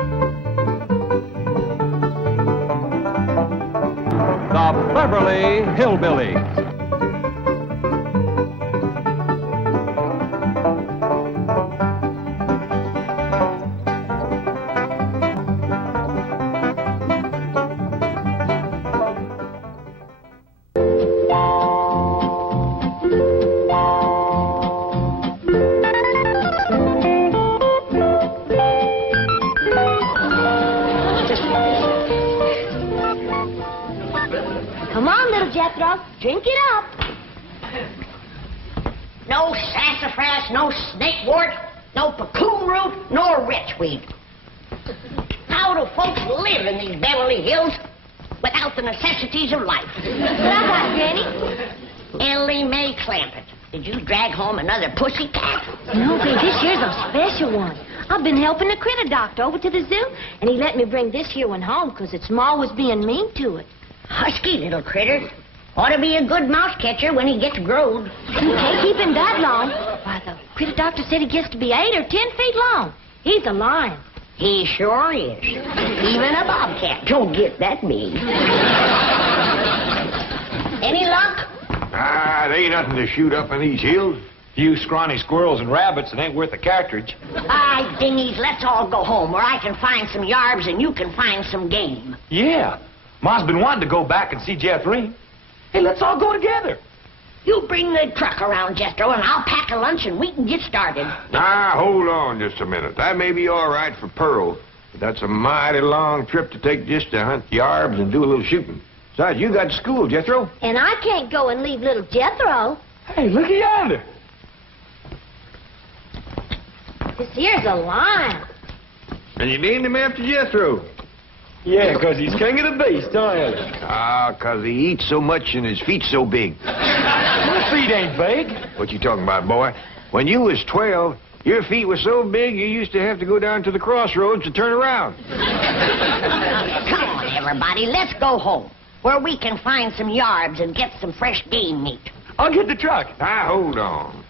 The Beverly Hillbillies. Drink it up. No sassafras, no snakewort, no puccoon root, nor wretchweed. How do folks live in these Beverly Hills without the necessities of life? What I got, Granny? Elly May Clampett. Did you drag home another pussy cat? No, babe, this year's a special one. I've been helping the critter doctor over to the zoo, and he let me bring this here one home because its ma was being mean to it. Husky little critter. Ought to be a good mouse catcher when he gets growed. You can't keep him that long. Why, the critter doctor said he gets to be 8 or 10 feet long. He's a lion. He sure is. Even a bobcat don't get that big. Any luck? There ain't nothing to shoot up in these hills. Few scrawny squirrels and rabbits that ain't worth a cartridge. Aye, dingies, let's all go home where I can find some yarbs and you can find some game. Yeah. Ma's been wanting to go back and see Jeffrey. Hey, let's all go together. You bring the truck around, Jethro, and I'll pack a lunch and we can get started. Hold on just a minute. That may be all right for Pearl, but that's a mighty long trip to take just to hunt yarbs and do a little shooting. Besides, you got school, Jethro. And I can't go and leave little Jethro. Hey, look yonder. This here's a lion. And you named him after Jethro. Yeah, 'cause he's king of the beast, aren't he? 'Cause he eats so much and his feet's so big. My feet ain't big. What you talking about, boy? When you was 12, your feet were so big you used to have to go down to the crossroads to turn around. Come on, everybody, let's go home, where we can find some yarbs and get some fresh game meat. I'll get the truck. Hold on.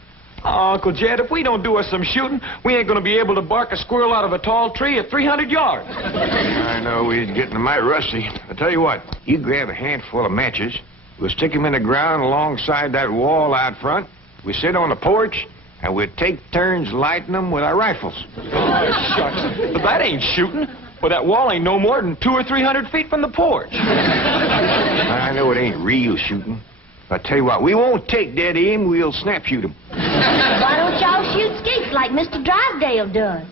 Oh, Uncle Jed, if we don't do us some shooting, we ain't gonna be able to bark a squirrel out of a tall tree at 300 yards. I know we're getting mighty rusty. I tell you what, you grab a handful of matches, we'll stick them in the ground alongside that wall out front, we sit on the porch, and we'll take turns lighting them with our rifles. Oh, shucks. But that ain't shooting. Well, that wall ain't no more than 200 or 300 feet from the porch. I know it ain't real shooting. I tell you what, we won't take dead aim, we'll snap shoot them. Why don't y'all shoot skeets like Mr. Drysdale does?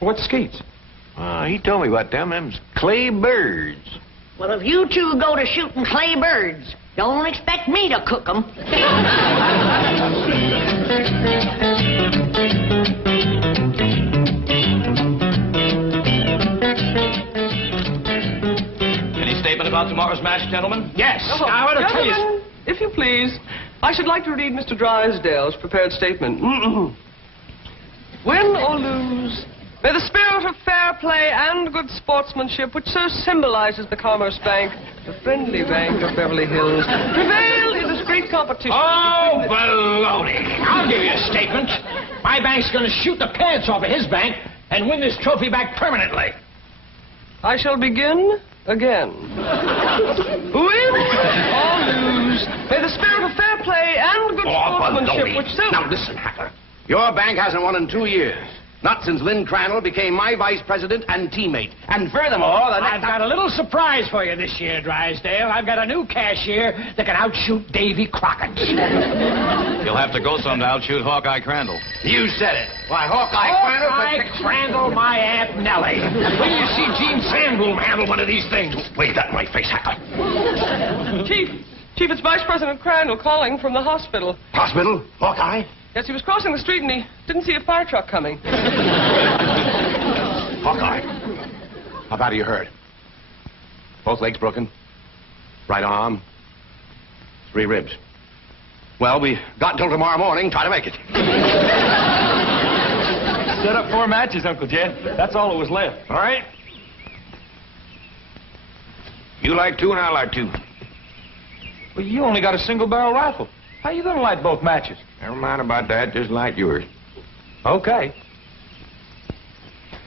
What's skeets? He told me about them. Them's clay birds. Well, if you two go to shooting clay birds, don't expect me to cook them. Any statement about tomorrow's match, gentlemen? Yes. I want to tell you... Gentlemen, if you please, I should like to read Mr. Drysdale's prepared statement. Win or lose, may the spirit of fair play and good sportsmanship, which so symbolizes the Commerce Bank, the friendly bank of Beverly Hills, prevail in this great competition. Oh, baloney. I'll give you a statement. My bank's going to shoot the pants off of his bank and win this trophy back permanently. I shall begin again. Win or lose, may the spirit of fair play and good sportsmanship, baloney. which so... Now, listen, Hacker. Your bank hasn't won in 2 years. Not since Lynn Crandall became my vice president and teammate. And furthermore, I've got a little surprise for you this year, Drysdale. I've got a new cashier that can outshoot Davy Crockett. You'll have to go some to outshoot Hawkeye Crandall. You said it. Why, Hawkeye Crandall, my Aunt Nellie. When you see Gene Sandbloom handle one of these things. Wave that in my face, Hacker. Chief, it's Vice President Crandall calling from the hospital. Hospital? Hawkeye? Yes, he was crossing the street and he didn't see a fire truck coming. Hawkeye, how bad are you hurt? Both legs broken? Right arm? 3 ribs. Well, we got until tomorrow morning. Try to make it. Set up 4 matches, Uncle Jed. That's all that was left. All right? You like 2 and I like 2. Well, you only got a single-barrel rifle. How you gonna light both matches? Never mind about that. Just light yours. Okay.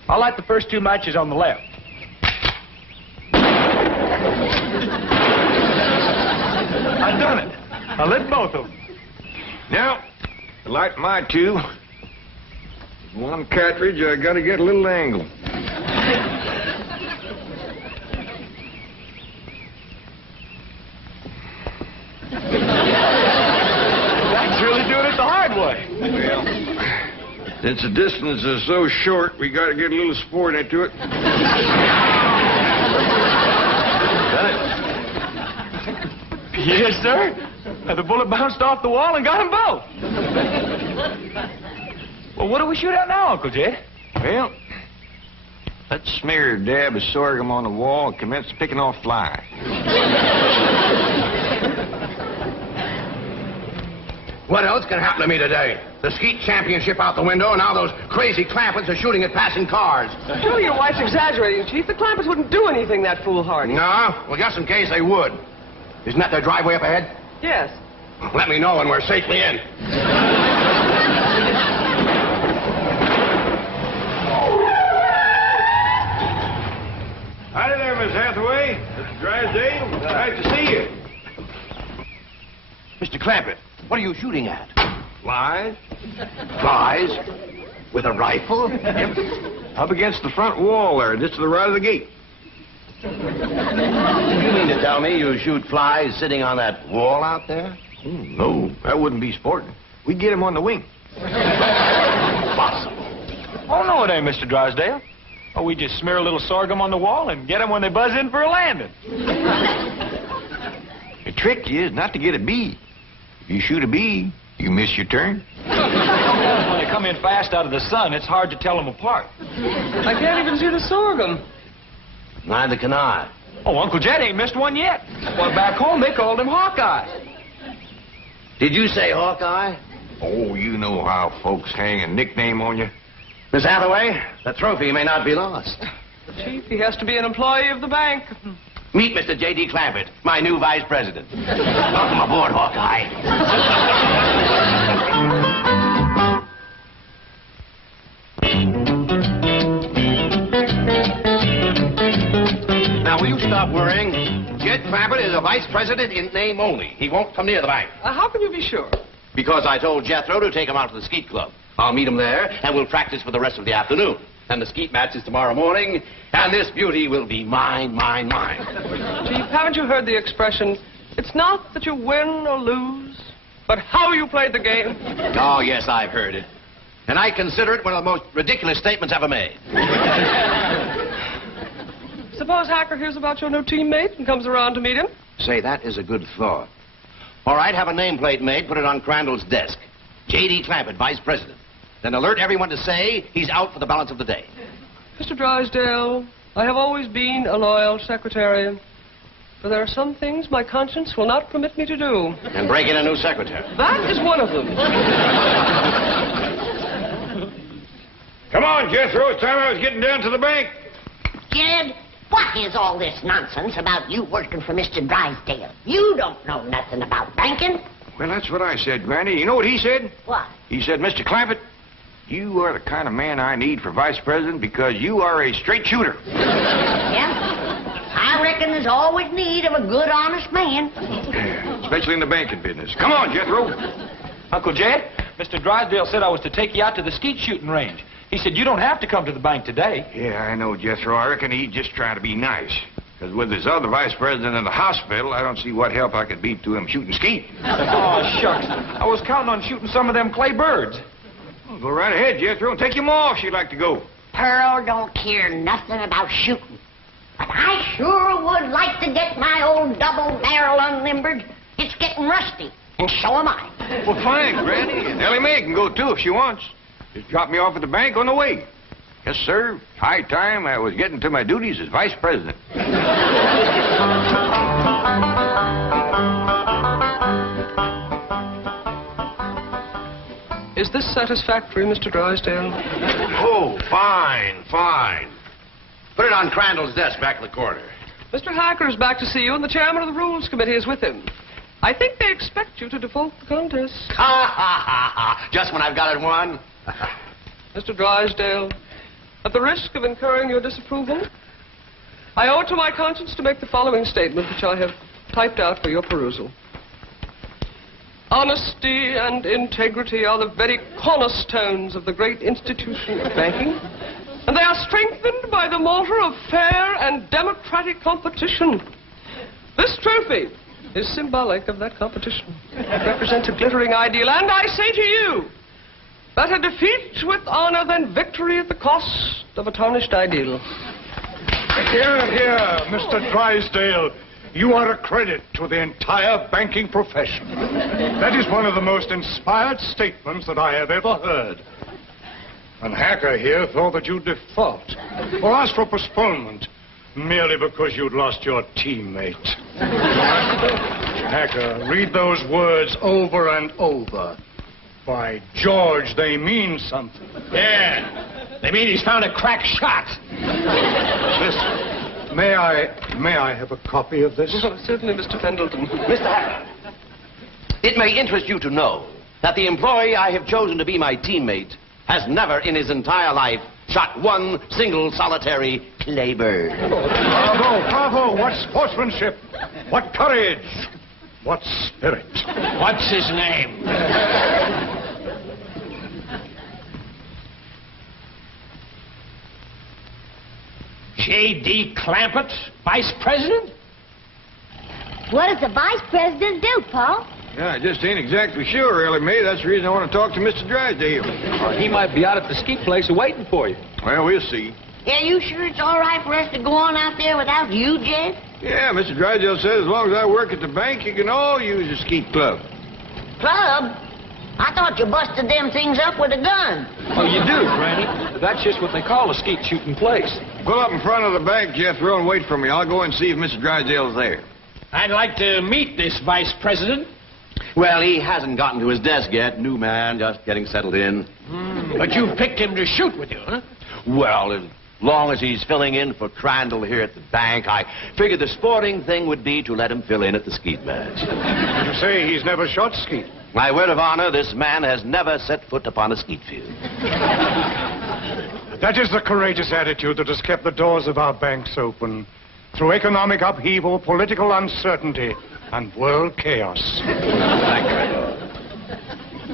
I'll light the first 2 matches on the left. I've done it. I lit both of them. Now, to light my 2, one cartridge, I gotta get a little angle. That's really doing it the hard way. Well, since the distance is so short, we gotta get a little sport into it. Yes, sir. The bullet bounced off the wall and got them both. Well, what do we shoot at now, Uncle Jed? Well, let's smear a dab of sorghum on the wall and commence picking off flies. What else can happen to me today? The skeet championship out the window, and now those crazy Clampetts are shooting at passing cars. Surely your wife's exaggerating, Chief. The Clampetts wouldn't do anything that foolhardy. No? Well, just in case they would. Isn't that their driveway up ahead? Yes. Let me know when we're safely in. Howdy there, Miss Hathaway. Mr. Drysdale. Nice to see you. Mr. Clampett, what are you shooting at? Flies? Flies? With a rifle? Yep. Up against the front wall there, just to the right of the gate. You mean to tell me you shoot flies sitting on that wall out there? Oh, no, that wouldn't be sporting. We get him on the wing. Impossible. Oh, no, it ain't, Mr. Drysdale. Oh, we just smear a little sorghum on the wall and get them when they buzz in for a landing. The trick is not to get a bee. If you shoot a bee, you miss your turn. When they come in fast out of the sun, it's hard to tell them apart. I can't even see the sorghum. Neither can I. Oh, Uncle Jed ain't missed one yet. Well, back home, they called him Hawkeye. Did you say Hawkeye? Oh, you know how folks hang a nickname on you. Miss Hathaway, the trophy may not be lost. Chief, he has to be an employee of the bank. Meet Mr. J.D. Clampett, my new vice president. Welcome aboard, Hawkeye. Now, will you stop worrying? Jed Clampett is a vice president in name only. He won't come near the bank. How can you be sure? Because I told Jethro to take him out to the skeet club. I'll meet him there, and we'll practice for the rest of the afternoon. And the skeet match is tomorrow morning, and this beauty will be mine, mine, mine. Chief, haven't you heard the expression, it's not that you win or lose, but how you played the game? Oh, yes, I've heard it. And I consider it one of the most ridiculous statements ever made. Suppose Hacker hears about your new teammate and comes around to meet him? Say, that is a good thought. All right, have a nameplate made, put it on Crandall's desk. J.D. Clampett, vice president. Then alert everyone to say he's out for the balance of the day. Mr. Drysdale, I have always been a loyal secretary, but there are some things my conscience will not permit me to do. And break in a new secretary. That is one of them. Come on, Jethro. It's time I was getting down to the bank. Jed, what is all this nonsense about you working for Mr. Drysdale? You don't know nothing about banking. Well, that's what I said, Granny. You know what he said? What? He said, Mr. Clampett, you are the kind of man I need for vice president because you are a straight shooter. Yeah? I reckon there's always need of a good, honest man. Especially in the banking business. Come on, Jethro. Uncle Jed, Mr. Drysdale said I was to take you out to the skeet shooting range. He said you don't have to come to the bank today. Yeah, I know, Jethro. I reckon he's just trying to be nice. Because with his other vice president in the hospital, I don't see what help I could be to him shooting skeet. Oh, shucks. I was counting on shooting some of them clay birds. Well, go right ahead, Jethro, and take him off if you'd like to go. Pearl don't care nothing about shooting. But I sure would like to get my old double barrel unlimbered. It's getting rusty, and so am I. Well, fine, Granny. And Elly May can go, too, if she wants. Just drop me off at the bank on the way. Yes, sir. High time I was getting to my duties as vice president. Is this satisfactory, Mr. Drysdale? Oh, fine, fine. Put it on Crandall's desk back in the corner. Mr. Hacker is back to see you, and the chairman of the Rules Committee is with him. I think they expect you to default the contest. Ha, ha, ha, ha. Just when I've got it won. Mr. Drysdale, at the risk of incurring your disapproval, I owe it to my conscience to make the following statement, which I have typed out for your perusal. Honesty and integrity are the very cornerstones of the great institution of banking, and they are strengthened by the mortar of fair and democratic competition. This trophy is symbolic of that competition. It represents a glittering ideal, and I say to you, better defeat with honor than victory at the cost of a tarnished ideal. Here, Mr. Drysdale. You are a credit to the entire banking profession. That is one of the most inspired statements that I have ever heard. And Hacker here thought that you'd default or ask for postponement merely because you'd lost your teammate. Hacker, read those words over and over. By George, they mean something. Yeah. They mean he's found a crack shot. Listen. May I have a copy of this? Oh, certainly, Mr. Pendleton. Mr. Hacker, it may interest you to know that the employee I have chosen to be my teammate has never in his entire life shot one single solitary claybird. Bravo! What sportsmanship! What courage! What spirit! What's his name? J.D. Clampett, Vice President? What does the vice president do, Paul? Yeah, I just ain't exactly sure, Elly May. That's the reason I want to talk to Mr. Drysdale. He might be out at the skeet place waiting for you. Well, we'll see. Yeah, you sure it's all right for us to go on out there without you, Jed? Yeah, Mr. Drysdale says as long as I work at the bank, you can all use the skeet club. Club? I thought you busted them things up with a gun. Oh, you do, Granny? That's just what they call a skeet shooting place. Pull up in front of the bank, Jethro, and wait for me. I'll go and see if Mr. Drysdale's there. I'd like to meet this Vice President. Well, he hasn't gotten to his desk yet. New man, just getting settled in. But you picked him to shoot with you, huh? Well, as long as he's filling in for Crandall here at the bank, I figured the sporting thing would be to let him fill in at the skeet match. You say he's never shot skeet? My word of honor, this man has never set foot upon a skeet field. That is the courageous attitude that has kept the doors of our banks open through economic upheaval, political uncertainty, and world chaos.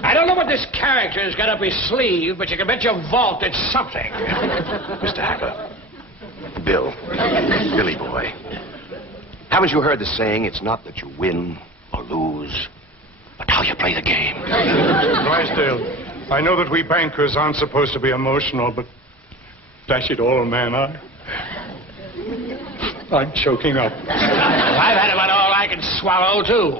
I don't know what this character's got up his sleeve, but you can bet your vault it's something. Mr. Hacker, Billy boy, haven't you heard the saying, it's not that you win or lose, but how you play the game? Drysdale, I know that we bankers aren't supposed to be emotional, but dash it all, man, I'm choking up. I've had about all I can swallow, too.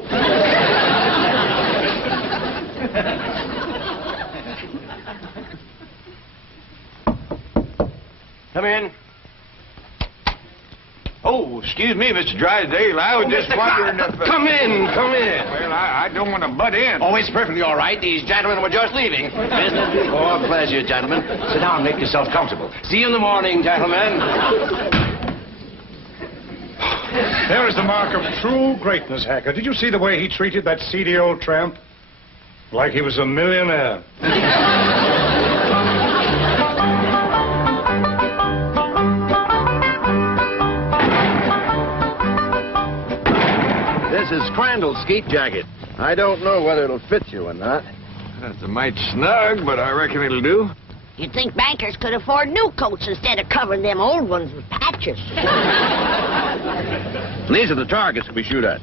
Come in. Oh, excuse me, Mr. Drysdale. I was just wondering if... Come in. Well, I don't want to butt in. Oh, it's perfectly all right. These gentlemen were just leaving. Business before pleasure, gentlemen. Sit down and make yourself comfortable. See you in the morning, gentlemen. There is the mark of true greatness, Hacker. Did you see the way he treated that seedy old tramp? Like he was a millionaire. This is Crandall's skeet jacket. I don't know whether it'll fit you or not. That's a mite snug, but I reckon it'll do. You'd think bankers could afford new coats instead of covering them old ones with patches. These are the targets we shoot at.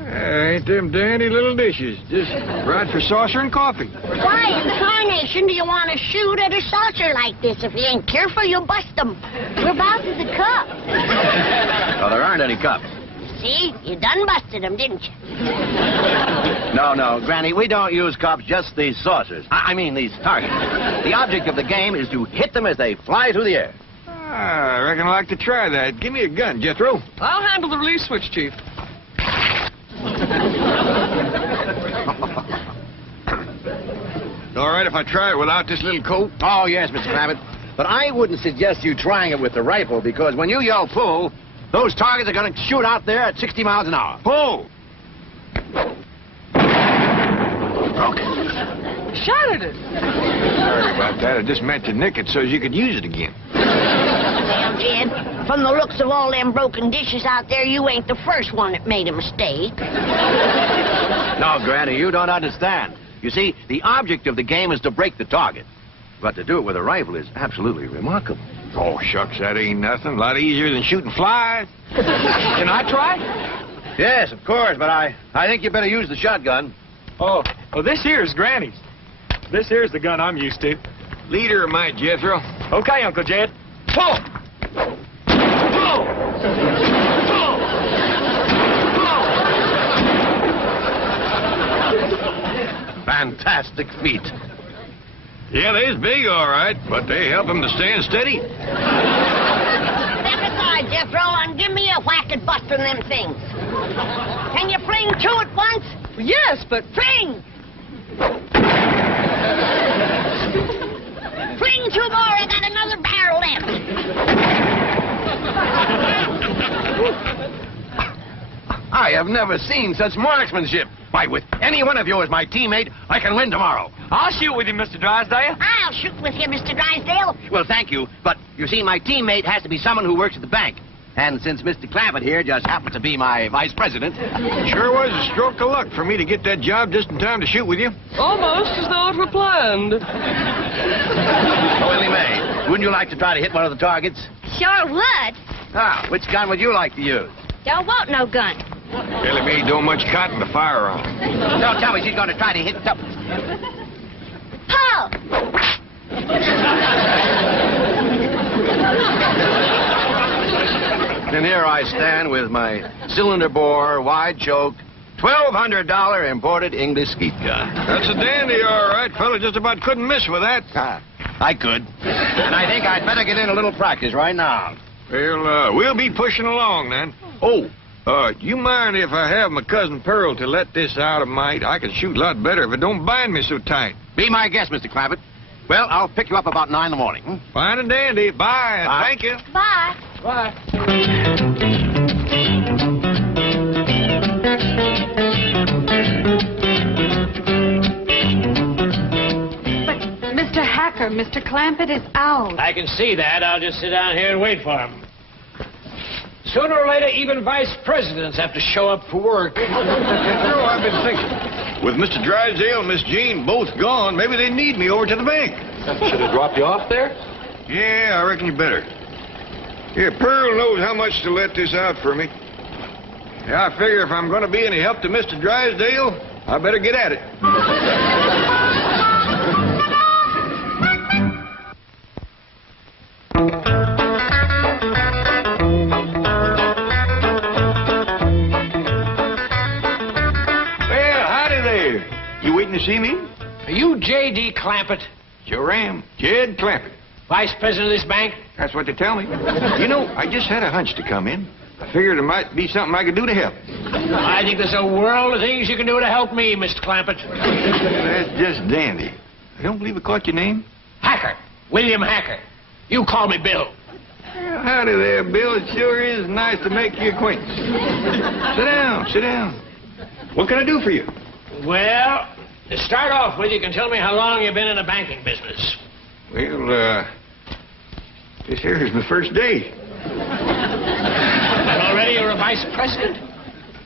Ain't them dandy little dishes. Just right for saucer and coffee. Why in tarnation do you want to shoot at a saucer like this? If you ain't careful, you'll bust them. Whereabouts is the cup? Oh, there aren't any cups. See? You done busted them, didn't you? No, Granny, we don't use cups, just these saucers. I mean these targets. The object of the game is to hit them as they fly through the air. I reckon I'd like to try that. Give me a gun, Jethro. I'll handle the release switch, Chief. All right if I try it without this little coat? Oh, yes, Mr. Clampett. But I wouldn't suggest you trying it with the rifle, because when you yell pull, those targets are going to shoot out there at 60 miles an hour. Pull! Broken. shot at it. Sorry about that. I just meant to nick it so you could use it again. Well, Jed, from the looks of all them broken dishes out there, you ain't the first one that made a mistake. No, Granny, you don't understand. You see, the object of the game is to break the target. But to do it with a rifle is absolutely remarkable. Oh, shucks, that ain't nothing. A lot easier than shooting flies. Can I try? Yes, of course, but I think you better use the shotgun. Oh, this here's Granny's. This here's the gun I'm used to. Leader of my Jethro. Okay, Uncle Jed. Pull! Pull! Fantastic feat. Yeah, they's big, all right, but they help them to stand steady. Step aside, Jethro, and give me a whack at busting them things. Can you fling two at once? Yes, but... Fling! Fling two more, I got another barrel left. I have never seen such marksmanship. Why, with any one of you as my teammate, I can win tomorrow. I'll shoot with you, Mr. Drysdale. I'll shoot with you, Mr. Drysdale. Well, thank you, but you see, my teammate has to be someone who works at the bank. And since Mr. Clampett here just happens to be my vice president... Sure was a stroke of luck for me to get that job just in time to shoot with you. Almost as though it were planned. Oh, Elly May, wouldn't you like to try to hit one of the targets? Sure would. Ah, which gun would you like to use? Don't want no gun. Elly May don't much cotton to fire on. Don't tell me she's going to try to hit something. Pull! And here I stand with my cylinder bore, wide choke, $1,200 imported English skeet gun. That's a dandy, all right. Fella just about couldn't miss with that. I could. And I think I'd better get in a little practice right now. Well, we'll be pushing along then. Oh, you mind if I have my cousin Pearl to let this out a mite? I can shoot a lot better if it don't bind me so tight. Be my guest, Mr. Clampett. Well, I'll pick you up about 9 in the morning. Hmm? Fine and dandy. Bye. Bye. Thank you. Bye. Bye. Mr. Hacker, Mr. Clampett is out. I can see that. I'll just sit down here and wait for him. Sooner or later, even vice presidents have to show up for work. I've been thinking. With Mr. Drysdale and Miss Jean both gone, maybe they need me over to the bank. Should have dropped you off there? Yeah, I reckon you better. Yeah, Pearl knows how much to let this out for me. Yeah, I figure if I'm going to be any help to Mr. Drysdale, I better get at it. Well, howdy there. You waiting to see me? Are you J.D. Clampett, Sure am. Jed Clampett. vice president of this bank? That's what they tell me. You know, I just had a hunch to come in. I figured there might be something I could do to help. I think there's a world of things you can do to help me, Mr. Clampett. That's just dandy. I don't believe I caught your name. Hacker. William Hacker. You call me Bill. Well, howdy there, Bill. It sure is nice to make your acquaintance. Sit down, sit down. What can I do for you? Well, to start off with, you can tell me how long you've been in the banking business. Well, this here is my first day. And already you're a vice president?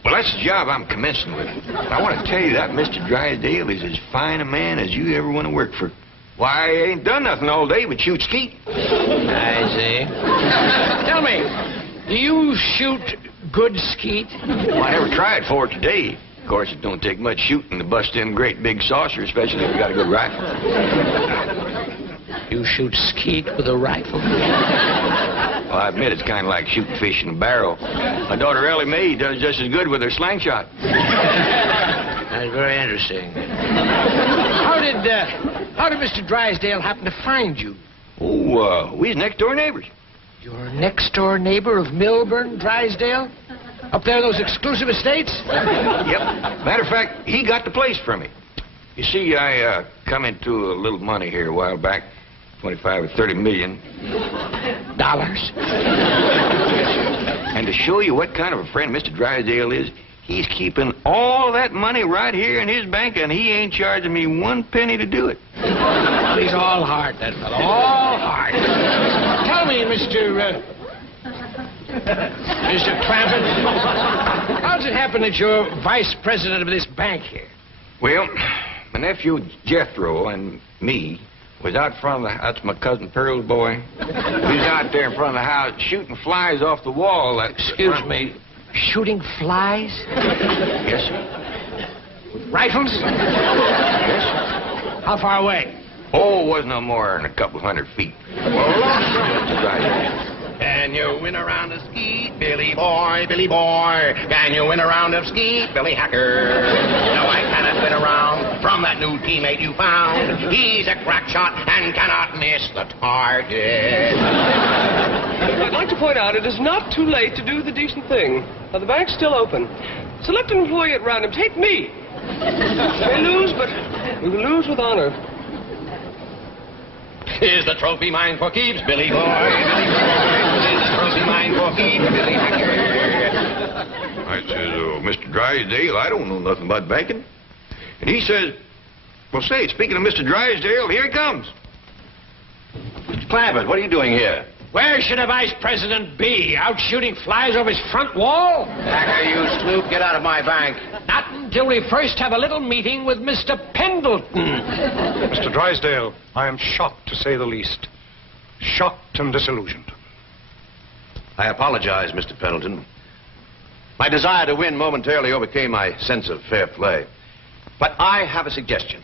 Well, that's the job I'm commencing with. I want to tell you that Mr. Drysdale is as fine a man as you ever want to work for. Why, I ain't done nothing all day but shoot skeet. I see. Tell me, do you shoot good skeet? Well, I never tried for it today. Of course, it don't take much shooting to bust them great big saucers, especially if you got a good rifle. You shoot skeet with a rifle? Well, I admit it's kind of like shooting fish in a barrel. My daughter Elly May does just as good with her slingshot. That's very interesting. How did Mr. Drysdale happen to find you? Oh, we was next door neighbors. Your next-door neighbor of Milburn, Drysdale? Up there, those exclusive estates? Yep. Matter of fact, he got the place for me. You see, I come into a little money here a while back, 25 or 30 million. Dollars. And to show you what kind of a friend Mr. Drysdale is, He's keeping all that money right here in his bank, and he ain't charging me 1 penny to do it. He's all heart, that fellow. All heart. Tell me, Mr. Clampett, how does it happen that you're vice president of this bank here? Well, my nephew Jethro and me was out front of the... That's my cousin Pearl's boy. We was out there in front of the house shooting flies off the wall. Excuse me. Shooting flies? Yes, sir. With rifles? Yes, sir. How far away? Oh, it wasn't no more than a couple 100 feet. Can you win a round of skeet, Billy boy, Billy boy? Can you win a round of skeet, Billy Hacker? No, I cannot win a round from that new teammate you found. He's a crack shot and cannot miss the target. I'd like to point out it is not too late to do the decent thing. Now, the bank's still open. Select an employee at random. Take me. We may lose, but we will lose with honor. Is the trophy mine for keeps, Billy boy? Billy boy. Is the trophy mine for keeps, Billy Hacker? I says, Mr. Drysdale, I don't know nothing about banking. And he says, well, say, speaking of Mr. Drysdale, here he comes. Clampett, what are you doing here? Where should a vice president be? Out shooting flies off his front wall? Hacker, you snoop, get out of my bank. Not until we first have a little meeting with Mr. Pendleton. Mr. Drysdale, I am shocked, to say the least. Shocked and disillusioned. I apologize, Mr. Pendleton. My desire to win momentarily overcame my sense of fair play. But I have a suggestion.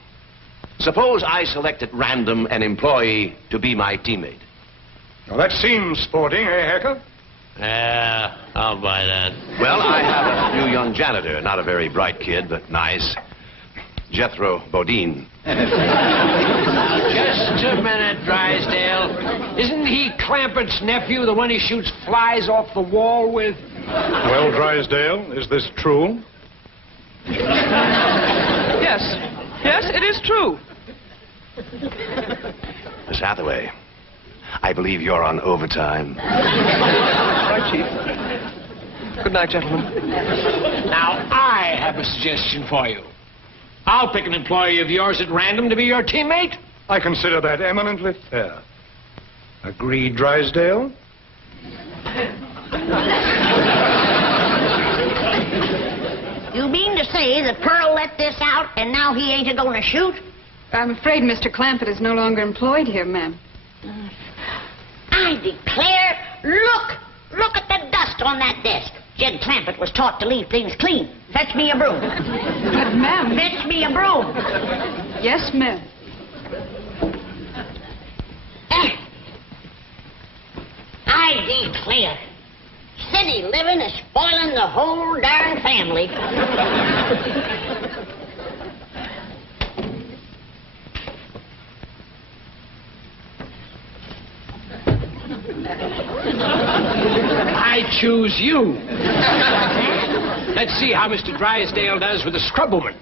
Suppose I select at random an employee to be my teammate. Now, that seems sporting, eh, Hacker? Yeah, I'll buy that. Well, I have a new young janitor. Not a very bright kid, but nice. Jethro Bodine. Just a minute, Drysdale. Isn't he Clampett's nephew, the one he shoots flies off the wall with? Well, Drysdale, is this true? Yes. Yes, it is true. Miss Hathaway, I believe you're on overtime. Right, Chief. Good night, gentlemen. Now, I have a suggestion for you. I'll pick an employee of yours at random to be your teammate. I consider that eminently fair. Agreed, Drysdale? You mean to say that Pearl let this out and now he ain't a-going to shoot? I'm afraid Mr. Clampett is no longer employed here, ma'am. I declare, look at the dust on that desk. Jed Clampett was taught to leave things clean. Fetch me a broom. But, ma'am... Fetch me a broom. Yes, ma'am. I declare, city living is spoiling the whole darn family. I choose you. Let's see how Mr. Drysdale does with the scrub woman.